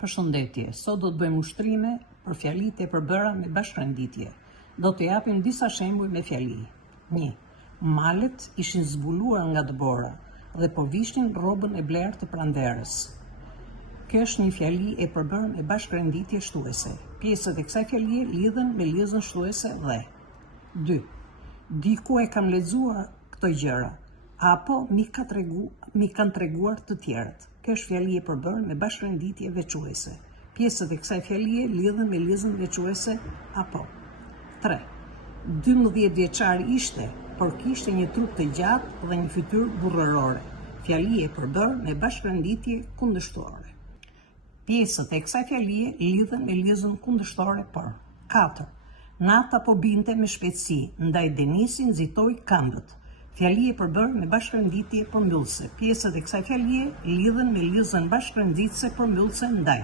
Përshëndetje, sot do të bëjmë ushtrime për fjalitë e përbëra me bashkërenditje. Do të japim disa shembuj me fjali. 1. Malet ishin zbuluar nga dëbora dhe po vishnin rrobën e blerë të pranverës. Kjo është një fjali e përbërë me bashkërenditje shtuese. Pjesët e kësaj fjalie lidhen me lidhjen shtuese dhe. 2. Diku e kam lexuar këto gjëra, apo mi kanë treguar të tjerët. Kjo është fjali e përbërë me bashkërenditje veçuese. Pjesët e kësaj fjalie lidhen me lidhjen veçuese apo. 3. 12 vjeçar ishte, por kishte një trup të gjatë dhe një fytyrë burrërore. Fjali e përbërë me bashkërenditje kundërshtore. Pjesët e kësaj fjalie lidhen me lidhjen kundërshtore por. 4. Nata po binte me shpejtësi, ndaj Denisi nxitoi këmbët. Fjali e përbërë me bashkërenditje përmbyllëse. Pjesët e kësaj fjalie lidhen me lidhjen bashkërenditëse përmbyllëse ndaj.